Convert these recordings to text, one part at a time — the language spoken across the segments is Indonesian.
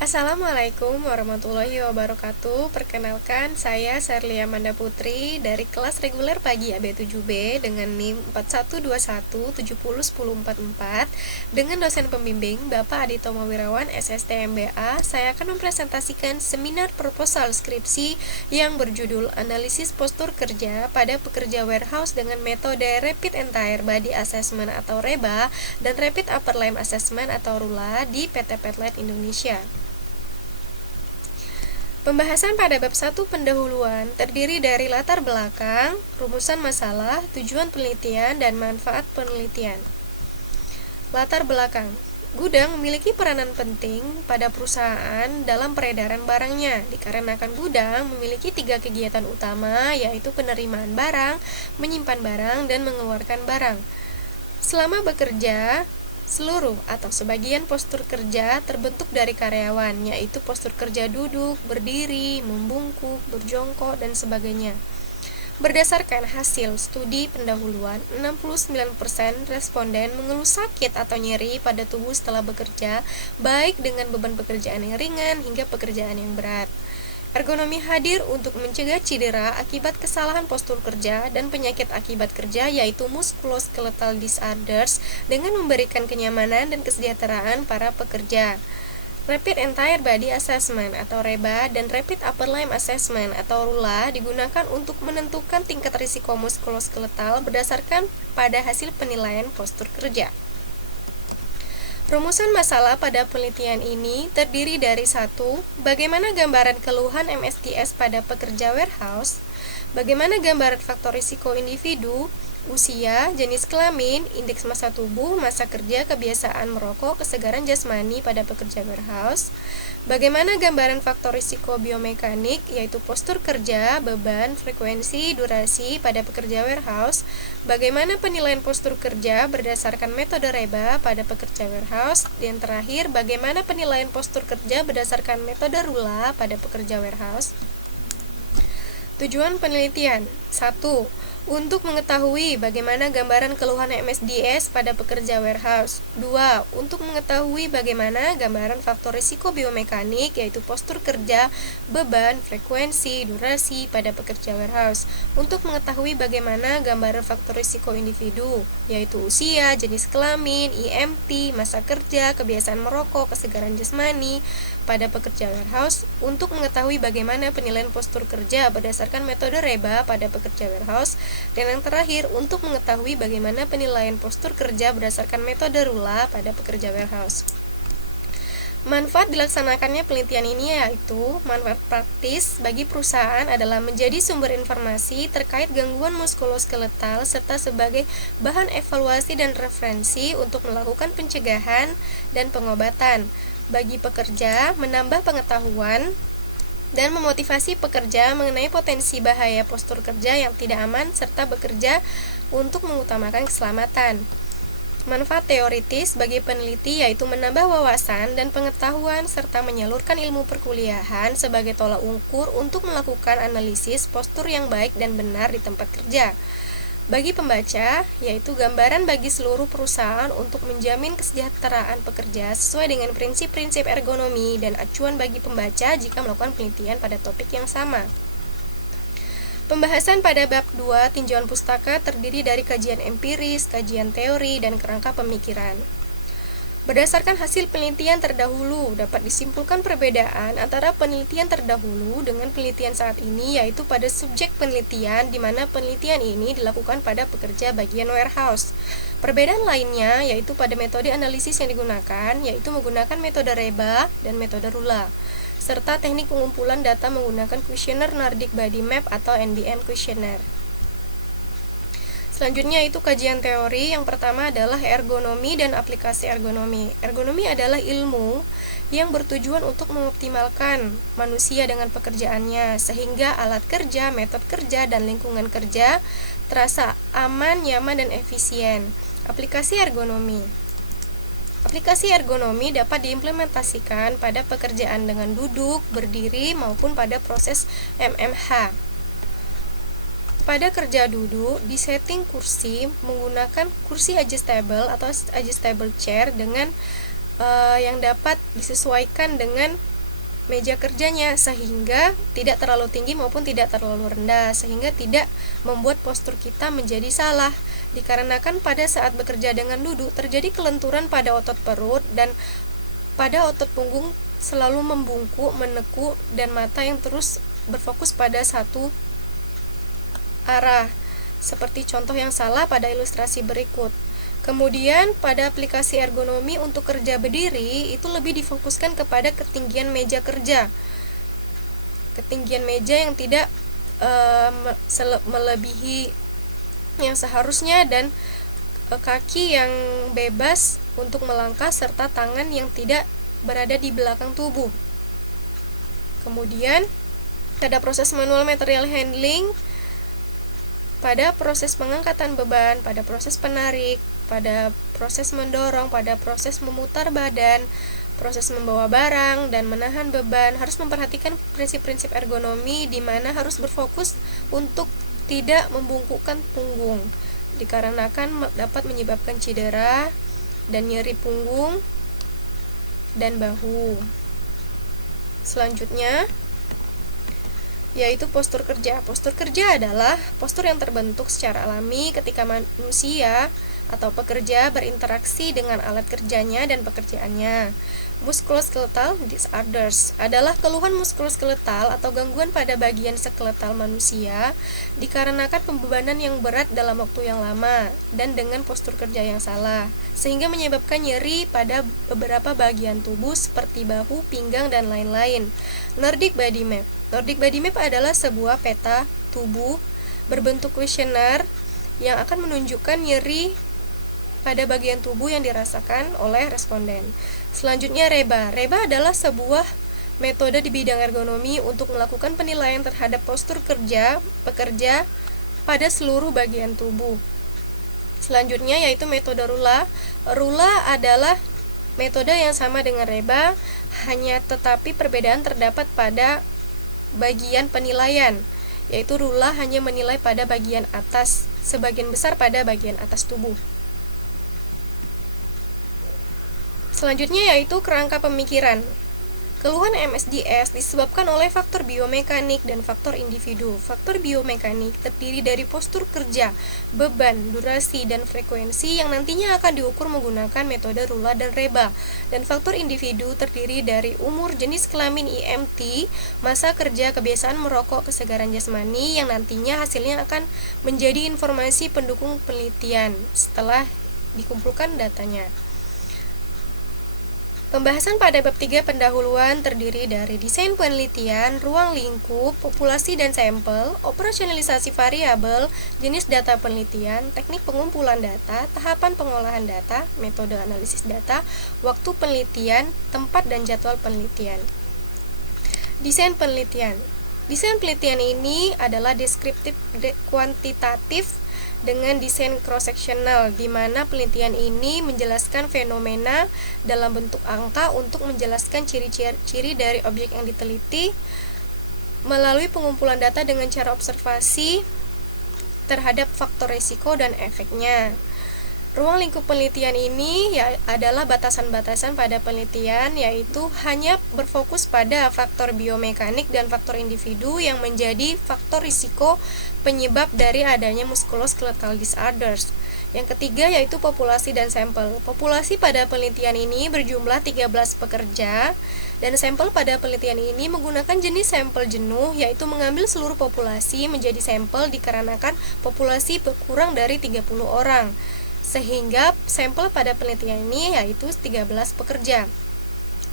Assalamualaikum warahmatullahi wabarakatuh. Perkenalkan, saya Serlia Manda Putri dari kelas reguler pagi AB7B dengan NIM 4121701044 dengan dosen pembimbing Bapak Adito Mawirawan SST MBA. Saya akan mempresentasikan seminar proposal skripsi yang berjudul Analisis Postur Kerja pada Pekerja Warehouse dengan metode Rapid Entire Body Assessment atau REBA dan Rapid Upper Limb Assessment atau RULA di PT Petlet Indonesia. Pembahasan pada bab 1 pendahuluan terdiri dari latar belakang, rumusan masalah, tujuan penelitian, dan manfaat penelitian. Latar belakang. Gudang memiliki peranan penting pada perusahaan dalam peredaran barangnya, dikarenakan gudang memiliki 3 kegiatan utama, yaitu penerimaan barang, menyimpan barang, dan mengeluarkan barang. Selama bekerja, seluruh atau sebagian postur kerja terbentuk dari karyawan, yaitu postur kerja duduk, berdiri, membungkuk, berjongkok, dan sebagainya. Berdasarkan hasil studi pendahuluan, 69% responden mengeluh sakit atau nyeri pada tubuh setelah bekerja, baik dengan beban pekerjaan yang ringan hingga pekerjaan yang berat. Ergonomi hadir untuk mencegah cedera akibat kesalahan postur kerja dan penyakit akibat kerja, yaitu musculoskeletal disorders, dengan memberikan kenyamanan dan kesejahteraan para pekerja. Rapid Entire Body Assessment atau REBA dan Rapid Upper Limb Assessment atau RULA digunakan untuk menentukan tingkat risiko muskuloskeletal berdasarkan pada hasil penilaian postur kerja. Rumusan masalah pada penelitian ini terdiri dari 1. Bagaimana gambaran keluhan MSDS pada pekerja warehouse? Bagaimana gambaran faktor risiko individu, usia, jenis kelamin, indeks massa tubuh, masa kerja, kebiasaan merokok, kesegaran jasmani pada pekerja warehouse? Bagaimana gambaran faktor risiko biomekanik, yaitu postur kerja, beban, frekuensi, durasi pada pekerja warehouse? Bagaimana penilaian postur kerja berdasarkan metode REBA pada pekerja warehouse? Dan terakhir, bagaimana penilaian postur kerja berdasarkan metode RULA pada pekerja warehouse? Tujuan penelitian. 1. Untuk mengetahui bagaimana gambaran keluhan MSDS pada pekerja warehouse. 2. Untuk mengetahui bagaimana gambaran faktor risiko biomekanik, yaitu postur kerja, beban, frekuensi, durasi pada pekerja warehouse. Untuk mengetahui bagaimana gambaran faktor risiko individu, yaitu usia, jenis kelamin, IMT, masa kerja, kebiasaan merokok, kesegaran jasmani pada pekerja warehouse. Untuk mengetahui bagaimana penilaian postur kerja berdasarkan metode REBA pada pekerja warehouse. Dan yang terakhir, untuk mengetahui bagaimana penilaian postur kerja berdasarkan metode RULA pada pekerja warehouse. Manfaat dilaksanakannya penelitian ini yaitu manfaat praktis bagi perusahaan adalah menjadi sumber informasi terkait gangguan muskuloskeletal serta sebagai bahan evaluasi dan referensi untuk melakukan pencegahan dan pengobatan. Bagi pekerja, menambah pengetahuan dan memotivasi pekerja mengenai potensi bahaya postur kerja yang tidak aman serta bekerja untuk mengutamakan keselamatan. Manfaat teoritis bagi peneliti yaitu menambah wawasan dan pengetahuan serta menyalurkan ilmu perkuliahan sebagai tolak ukur untuk melakukan analisis postur yang baik dan benar di tempat kerja. Bagi pembaca, yaitu gambaran bagi seluruh perusahaan untuk menjamin kesejahteraan pekerja sesuai dengan prinsip-prinsip ergonomi dan acuan bagi pembaca jika melakukan penelitian pada topik yang sama. Pembahasan pada bab 2 tinjauan pustaka terdiri dari kajian empiris, kajian teori, dan kerangka pemikiran. Berdasarkan hasil penelitian terdahulu, dapat disimpulkan perbedaan antara penelitian terdahulu dengan penelitian saat ini, yaitu pada subjek penelitian, di mana penelitian ini dilakukan pada pekerja bagian warehouse. Perbedaan lainnya yaitu pada metode analisis yang digunakan, yaitu menggunakan metode REBA dan metode RULA, serta teknik pengumpulan data menggunakan kuesioner Nordic Body Map atau NBM Questionnaire. Selanjutnya itu kajian teori. Yang pertama adalah ergonomi dan aplikasi ergonomi. Ergonomi adalah ilmu yang bertujuan untuk mengoptimalkan manusia dengan pekerjaannya sehingga alat kerja, metode kerja, dan lingkungan kerja terasa aman, nyaman, dan efisien. Aplikasi ergonomi. Aplikasi ergonomi dapat diimplementasikan pada pekerjaan dengan duduk, berdiri, maupun pada proses MMH. Pada kerja duduk, disetting kursi menggunakan kursi adjustable atau adjustable chair dengan yang dapat disesuaikan dengan meja kerjanya, sehingga tidak terlalu tinggi maupun tidak terlalu rendah, sehingga tidak membuat postur kita menjadi salah. Dikarenakan pada saat bekerja dengan duduk terjadi kelenturan pada otot perut dan pada otot punggung selalu membungkuk, meneku, dan mata yang terus berfokus pada satu arah, seperti contoh yang salah pada ilustrasi berikut. Kemudian pada aplikasi ergonomi untuk kerja berdiri itu lebih difokuskan kepada ketinggian meja kerja. Ketinggian meja yang tidak melebihi yang seharusnya, dan kaki yang bebas untuk melangkah serta tangan yang tidak berada di belakang tubuh. Kemudian pada proses manual material handling, pada proses pengangkatan beban, pada proses penarik, pada proses mendorong, pada proses memutar badan, proses membawa barang, dan menahan beban, harus memperhatikan prinsip-prinsip ergonomi di mana harus berfokus untuk tidak membungkukkan punggung, dikarenakan dapat menyebabkan cedera dan nyeri punggung dan bahu. Selanjutnya yaitu postur kerja. Postur kerja adalah postur yang terbentuk secara alami ketika manusia atau pekerja berinteraksi dengan alat kerjanya dan pekerjaannya. Musculoskeletal disorders adalah keluhan muskuloskeletal atau gangguan pada bagian skeletal manusia dikarenakan pembebanan yang berat dalam waktu yang lama dan dengan postur kerja yang salah, sehingga menyebabkan nyeri pada beberapa bagian tubuh seperti bahu, pinggang, dan lain-lain. Nordic Body Map. Nordic Body Map adalah sebuah peta tubuh berbentuk kuesioner yang akan menunjukkan nyeri pada bagian tubuh yang dirasakan oleh responden. Selanjutnya REBA. REBA adalah sebuah metode di bidang ergonomi untuk melakukan penilaian terhadap postur pekerja pada seluruh bagian tubuh. Selanjutnya yaitu metode RULA. RULA adalah metode yang sama dengan REBA, hanya tetapi perbedaan terdapat pada bagian penilaian, yaitu RULA hanya menilai pada bagian atas, sebagian besar pada bagian atas tubuh. Selanjutnya yaitu kerangka pemikiran. Keluhan MSDS disebabkan oleh faktor biomekanik dan faktor individu. Faktor biomekanik terdiri dari postur kerja, beban, durasi, dan frekuensi yang nantinya akan diukur menggunakan metode RULA dan REBA. Dan faktor individu terdiri dari umur, jenis kelamin IMT, masa kerja, kebiasaan merokok, kesegaran jasmani yang nantinya hasilnya akan menjadi informasi pendukung penelitian setelah dikumpulkan datanya. Pembahasan pada bab 3 pendahuluan terdiri dari desain penelitian, ruang lingkup, populasi dan sampel, operasionalisasi variabel, jenis data penelitian, teknik pengumpulan data, tahapan pengolahan data, metode analisis data, waktu penelitian, tempat dan jadwal penelitian. Desain penelitian. Desain penelitian ini adalah deskriptif kuantitatif dengan desain cross-sectional, di mana penelitian ini menjelaskan fenomena dalam bentuk angka untuk menjelaskan ciri-ciri dari objek yang diteliti melalui pengumpulan data dengan cara observasi terhadap faktor risiko dan efeknya. Ruang lingkup penelitian ini adalah batasan-batasan pada penelitian, yaitu hanya berfokus pada faktor biomekanik dan faktor individu yang menjadi faktor risiko penyebab dari adanya musculoskeletal disorders. Yang ketiga yaitu populasi dan sampel. Populasi pada penelitian ini berjumlah 13 pekerja, dan sampel pada penelitian ini menggunakan jenis sampel jenuh, yaitu mengambil seluruh populasi menjadi sampel dikarenakan populasi kurang dari 30 orang. Sehingga sampel pada penelitian ini yaitu 13 pekerja.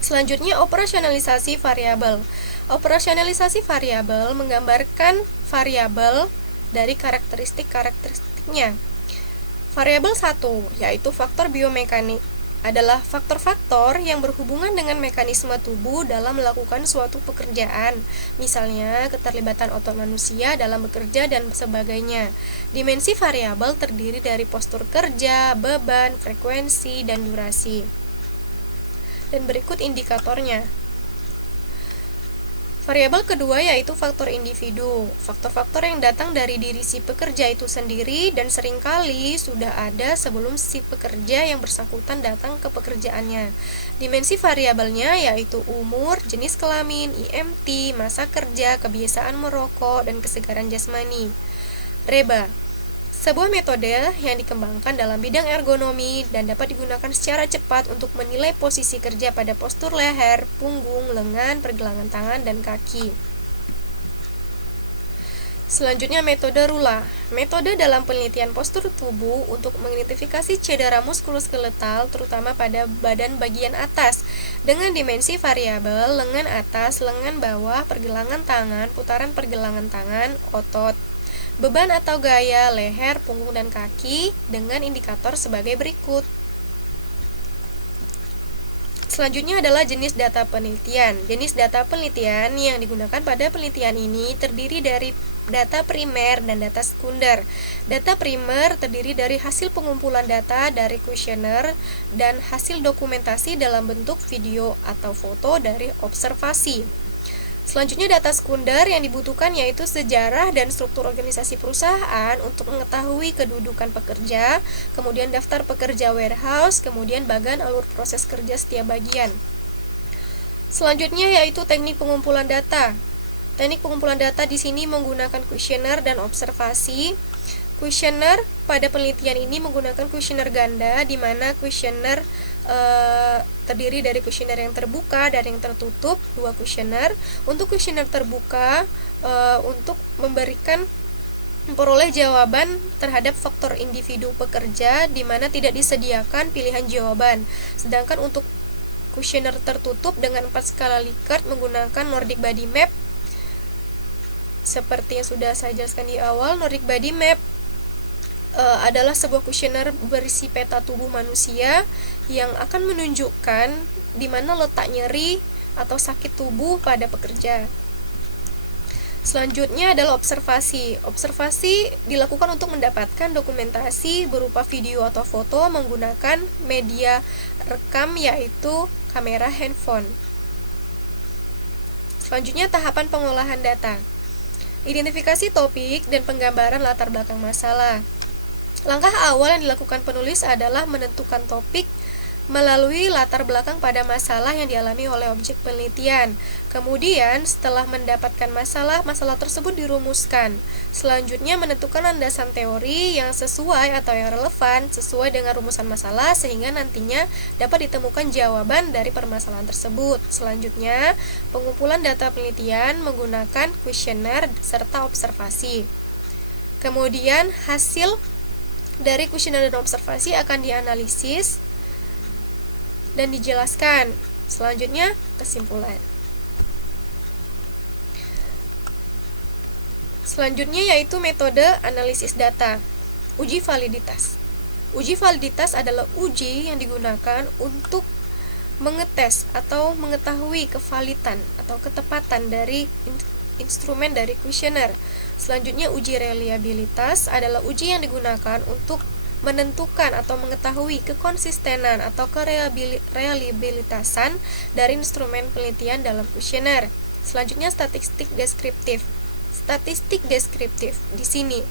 Selanjutnya operasionalisasi variabel. Operasionalisasi variabel menggambarkan variabel dari karakteristiknya. Variabel 1 yaitu faktor biomekanik adalah faktor-faktor yang berhubungan dengan mekanisme tubuh dalam melakukan suatu pekerjaan, misalnya keterlibatan otot manusia dalam bekerja dan sebagainya. Dimensi variabel terdiri dari postur kerja, beban, frekuensi, dan durasi. Dan berikut indikatornya. Variabel kedua yaitu faktor individu. Faktor-faktor yang datang dari diri si pekerja itu sendiri dan seringkali sudah ada sebelum si pekerja yang bersangkutan datang ke pekerjaannya. Dimensi variabelnya yaitu umur, jenis kelamin, IMT, masa kerja, kebiasaan merokok, dan kesegaran jasmani. Reba, sebuah metode yang dikembangkan dalam bidang ergonomi dan dapat digunakan secara cepat untuk menilai posisi kerja pada postur leher, punggung, lengan, pergelangan tangan, dan kaki. Selanjutnya metode Rula. Metode dalam penelitian postur tubuh untuk mengidentifikasi cedera muskuloskeletal terutama pada badan bagian atas dengan dimensi variabel lengan atas, lengan bawah, pergelangan tangan, putaran pergelangan tangan, otot, beban atau gaya, leher, punggung, dan kaki dengan indikator sebagai berikut. Selanjutnya adalah jenis data penelitian. Jenis data penelitian yang digunakan pada penelitian ini terdiri dari data primer dan data sekunder. Data primer terdiri dari hasil pengumpulan data dari kuesioner dan hasil dokumentasi dalam bentuk video atau foto dari observasi. Selanjutnya data sekunder yang dibutuhkan yaitu sejarah dan struktur organisasi perusahaan untuk mengetahui kedudukan pekerja, kemudian daftar pekerja warehouse, kemudian bagan alur proses kerja setiap bagian. Selanjutnya yaitu teknik pengumpulan data. Teknik pengumpulan data di sini menggunakan kuesioner dan observasi. Kuesioner pada penelitian ini menggunakan kuesioner ganda, di mana kuesioner terdiri dari kuesioner yang terbuka dan yang tertutup, 2 kuesioner. Untuk kuesioner terbuka untuk memperoleh jawaban terhadap faktor individu pekerja, di mana tidak disediakan pilihan jawaban. Sedangkan untuk kuesioner tertutup dengan 4 skala Likert menggunakan Nordic Body Map. Seperti yang sudah saya jelaskan di awal, Nordic Body Map adalah sebuah kuesioner berisi peta tubuh manusia yang akan menunjukkan di mana letak nyeri atau sakit tubuh pada pekerja. Selanjutnya adalah observasi. Observasi dilakukan untuk mendapatkan dokumentasi berupa video atau foto menggunakan media rekam yaitu kamera handphone. Selanjutnya tahapan pengolahan data. Identifikasi topik dan penggambaran latar belakang masalah. Langkah awal yang dilakukan penulis adalah menentukan topik melalui latar belakang pada masalah yang dialami oleh objek penelitian. Kemudian, setelah mendapatkan masalah tersebut dirumuskan. Selanjutnya, menentukan landasan teori yang sesuai atau yang relevan sesuai dengan rumusan masalah sehingga nantinya dapat ditemukan jawaban dari permasalahan tersebut. Selanjutnya, pengumpulan data penelitian menggunakan kuesioner serta observasi. Kemudian, hasil dari kuesioner dan observasi akan dianalisis dan dijelaskan. Selanjutnya, kesimpulan. Selanjutnya yaitu metode analisis data. Uji validitas. Uji validitas adalah uji yang digunakan untuk mengetes atau mengetahui kevalitan atau ketepatan dari instrumen dari kuesioner. Selanjutnya, uji reliabilitas adalah uji yang digunakan untuk menentukan atau mengetahui kekonsistenan atau kereliabilitasan dari instrumen penelitian dalam kuesioner. Selanjutnya, statistik deskriptif. Statistik deskriptif di sini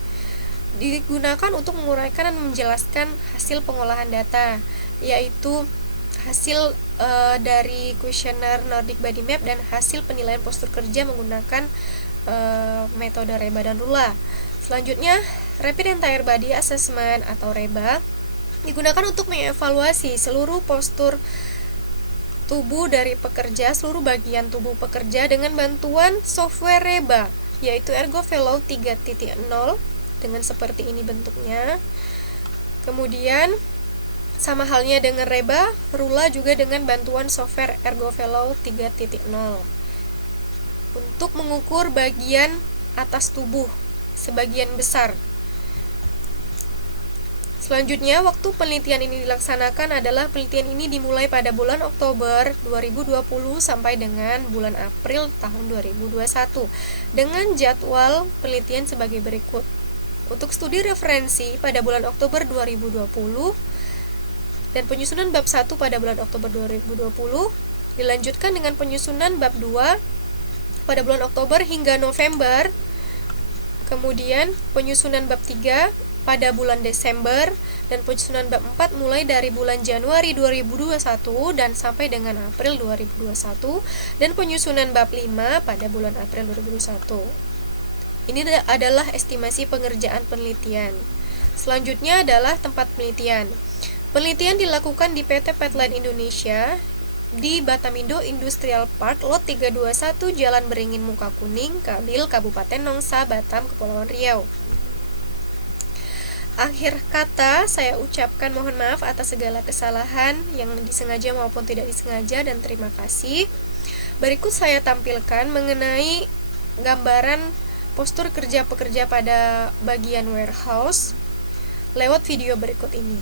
digunakan untuk menguraikan dan menjelaskan hasil pengolahan data, yaitu hasil dari kuesioner Nordic Body Map dan hasil penilaian postur kerja menggunakan metode Reba dan Rula. Selanjutnya, Rapid Entire Body Assessment atau REBA digunakan untuk mengevaluasi seluruh postur tubuh dari pekerja, seluruh bagian tubuh pekerja dengan bantuan software REBA, yaitu ErgoVelo 3.0 dengan seperti ini bentuknya. Kemudian sama halnya dengan Reba, Rula juga dengan bantuan software ErgoVelo 3.0 untuk mengukur bagian atas tubuh sebagian besar. Selanjutnya, waktu penelitian ini dilaksanakan adalah penelitian ini dimulai pada bulan Oktober 2020 sampai dengan bulan April tahun 2021 dengan jadwal penelitian sebagai berikut. Untuk studi referensi pada bulan Oktober 2020 dan penyusunan bab 1 pada bulan Oktober 2020, dilanjutkan dengan penyusunan bab 2 pada bulan Oktober hingga November. Kemudian penyusunan bab 3 pada bulan Desember, dan penyusunan bab 4 mulai dari bulan Januari 2021 dan sampai dengan April 2021, dan penyusunan bab 5 pada bulan April 2021. Ini adalah estimasi pengerjaan penelitian. Selanjutnya adalah tempat penelitian. Penelitian dilakukan di PT Petline Indonesia di Batamindo Industrial Park, Lot 321, Jalan Beringin Muka Kuning, Kabil, Kabupaten Nongsa, Batam, Kepulauan Riau. Akhir kata, saya ucapkan mohon maaf atas segala kesalahan yang disengaja maupun tidak disengaja, dan terima kasih. Berikut saya tampilkan mengenai gambaran postur kerja pekerja pada bagian warehouse lewat video berikut ini.